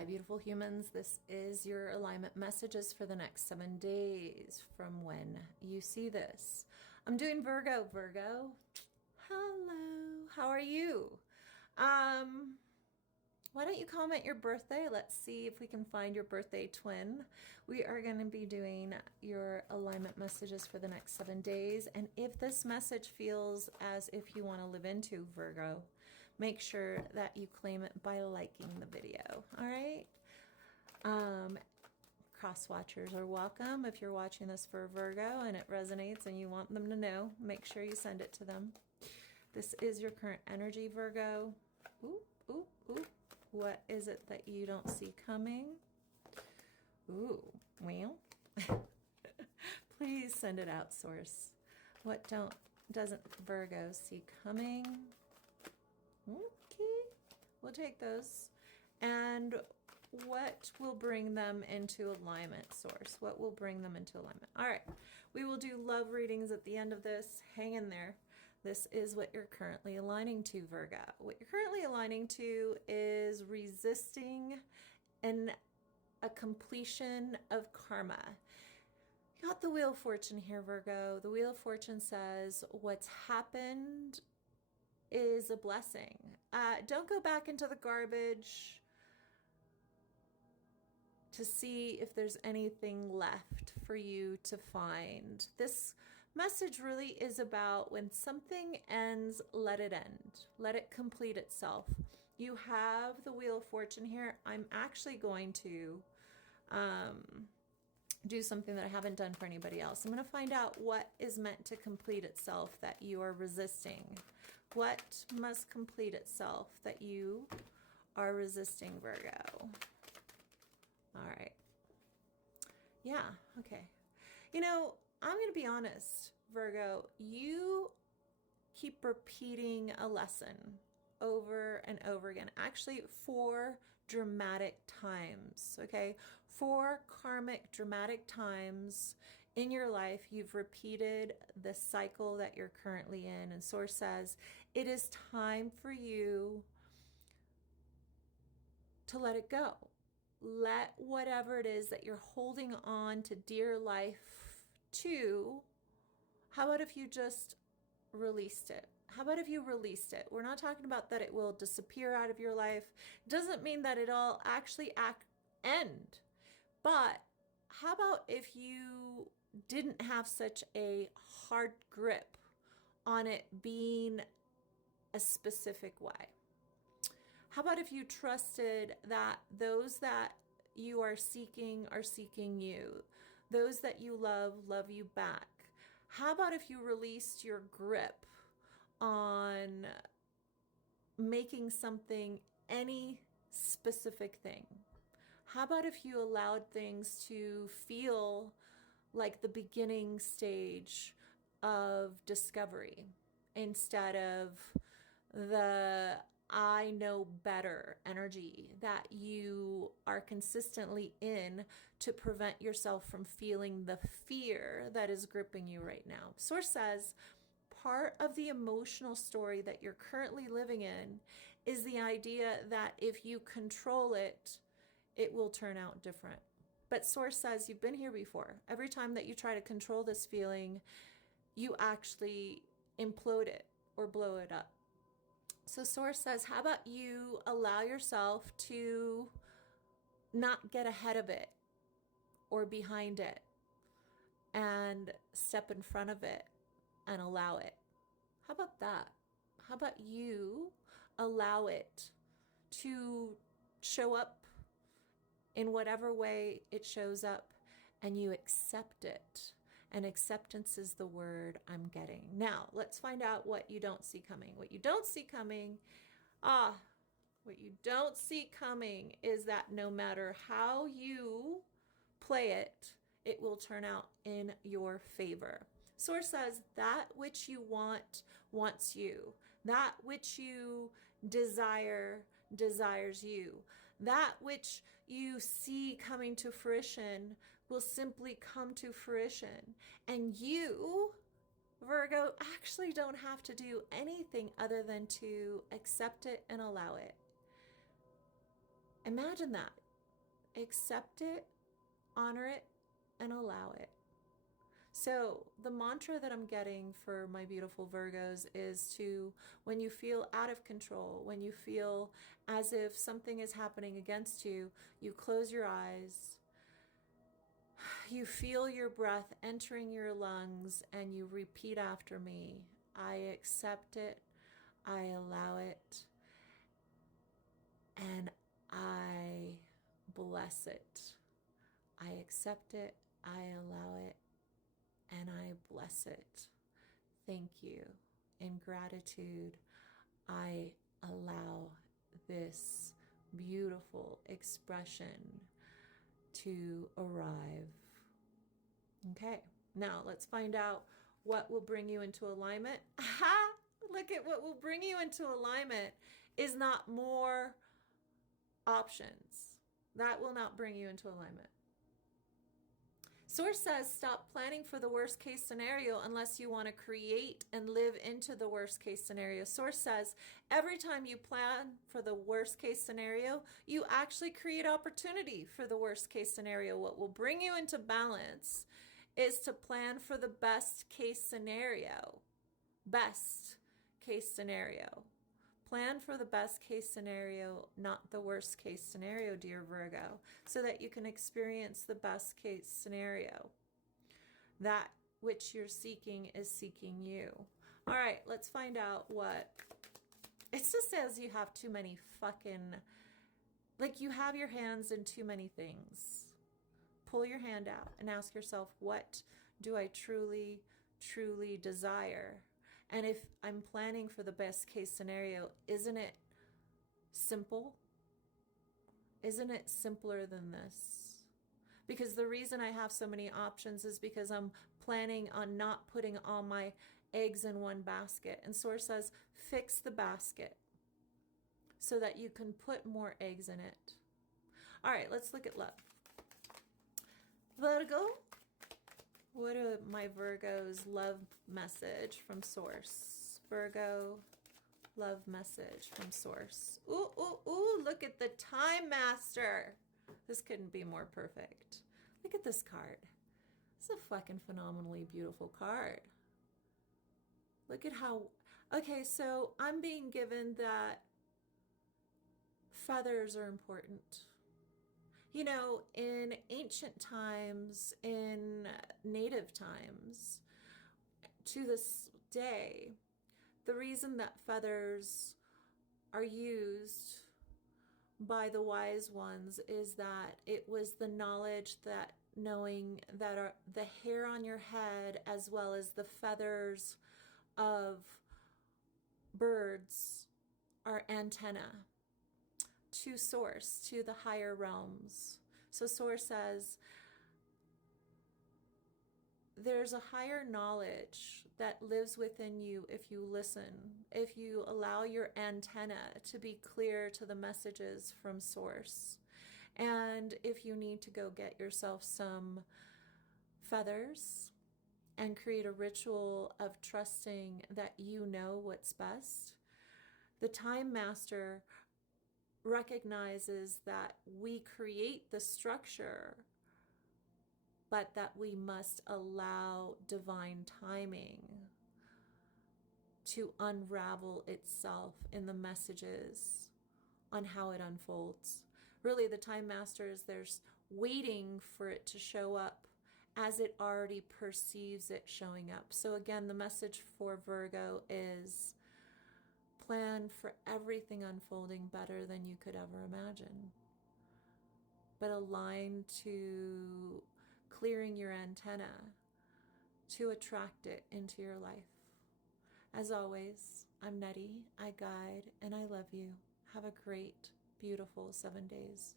Hi, beautiful humans. This is your alignment messages for the next 7 days from when you see this. I'm doing Virgo. Virgo, hello. How are you? Why don't you comment your birthday? Let's see if we can find your birthday twin. We are going to be doing your alignment messages for the next 7 days. And if this message feels as if you want to live into Virgo, make sure that you claim it by liking the video. All right. Cross watchers are welcome. If you're watching this for Virgo and it resonates and you want them to know, make sure you send it to them. This is your current energy, Virgo. Ooh, ooh, ooh. What is it that you don't see coming? Ooh, well, please send it out, Source. What doesn't Virgo see coming? Okay, we'll take those. And what will bring them into alignment, Source? What will bring them into alignment? All right, we will do love readings at the end of this. Hang in there. This is what you're currently aligning to, Virgo. What you're currently aligning to is resisting a completion of karma. You got the Wheel of Fortune here, Virgo. The Wheel of Fortune says what's happened is a blessing. Don't go back into the garbage to see if there's anything left for you to find. This message really is about when something ends, let it end. Let it complete itself. You have the Wheel of Fortune here. I'm actually going to do something that I haven't done for anybody else. I'm going to find out what is meant to complete itself that you are resisting. What must complete itself that you are resisting, Virgo? All right. Yeah, okay. You know, I'm going to be honest, Virgo. You keep repeating a lesson over and over again. Actually, 4 dramatic times, okay? 4 karmic dramatic times in your life, you've repeated the cycle that you're currently in. And Source says, it is time for you to let it go. Let whatever it is that you're holding on to dear life to, how about if you just released it? How about if you released it? We're not talking about that it will disappear out of your life. Doesn't mean that it'll actually end. But how about if you didn't have such a hard grip on it being a specific way? How about if you trusted that those that you are seeking you? Those that you love you back? How about if you released your grip on making something any specific thing? How about if you allowed things to feel like the beginning stage of discovery instead of the I know better energy that you are consistently in to prevent yourself from feeling the fear that is gripping you right now? Source says part of the emotional story that you're currently living in is the idea that if you control it, it will turn out different. But Source says you've been here before. Every time that you try to control this feeling, you actually implode it or blow it up. So Source says, how about you allow yourself to not get ahead of it or behind it and step in front of it and allow it? How about that? How about you allow it to show up in whatever way it shows up and you accept it? And acceptance is the word I'm getting. Now, let's find out what you don't see coming. What you don't see coming, what you don't see coming is that no matter how you play it, it will turn out in your favor. Source says that which you want wants you. That which you desire desires you. That which you see coming to fruition will simply come to fruition. And you, Virgo, actually don't have to do anything other than to accept it and allow it. Imagine that. accept it, honor it, and allow it. So the mantra that I'm getting for my beautiful Virgos is to, when you feel out of control, when you feel as if something is happening against you, you close your eyes, you feel your breath entering your lungs, and you repeat after me. I accept it, I allow it, and I bless it. I accept it, I allow it, and I bless it. Thank you. In gratitude, I allow this beautiful expression to arrive. Okay, now let's find out what will bring you into alignment. Aha! Look at what will bring you into alignment is not more options. That will not bring you into alignment. Source says stop planning for the worst case scenario unless you want to create and live into the worst case scenario. Source says every time you plan for the worst case scenario, you actually create opportunity for the worst case scenario. What will bring you into balance is to plan for the best case scenario. Best case scenario. Plan for the best case scenario, not the worst case scenario, dear Virgo, so that you can experience the best case scenario. That which you're seeking is seeking you. All right, let's find out what... It just says you have too many fucking... Like you have your hands in too many things. Pull your hand out and ask yourself, what do I truly, truly desire? And if I'm planning for the best case scenario, isn't it simple? Isn't it simpler than this? Because the reason I have so many options is because I'm planning on not putting all my eggs in one basket. And Source says, fix the basket so that you can put more eggs in it. All right, let's look at love. Virgo. What are my Virgo's love message from Source? Virgo, love message from Source. Ooh, ooh, ooh, look at the Time Master. This couldn't be more perfect. Look at this card. It's a fucking phenomenally beautiful card. Look at how... Okay, so I'm being given that feathers are important. You know, in ancient times, in native times, to this day, the reason that feathers are used by the wise ones is that it was the knowledge that knowing that the hair on your head as well as the feathers of birds are antenna to Source, to the higher realms. So Source says there's a higher knowledge that lives within you if you listen, if you allow your antenna to be clear to the messages from Source. And if you need to go get yourself some feathers and create a ritual of trusting that you know what's best, the Time Master recognizes that we create the structure, but that we must allow divine timing to unravel itself in the messages on how it unfolds. Really, the Time Master is there's waiting for it to show up as it already perceives it showing up. So again, the message for Virgo is plan for everything unfolding better than you could ever imagine, but align to clearing your antenna to attract it into your life. As always, I'm Nery, I guide, and I love you. Have a great, beautiful 7 days.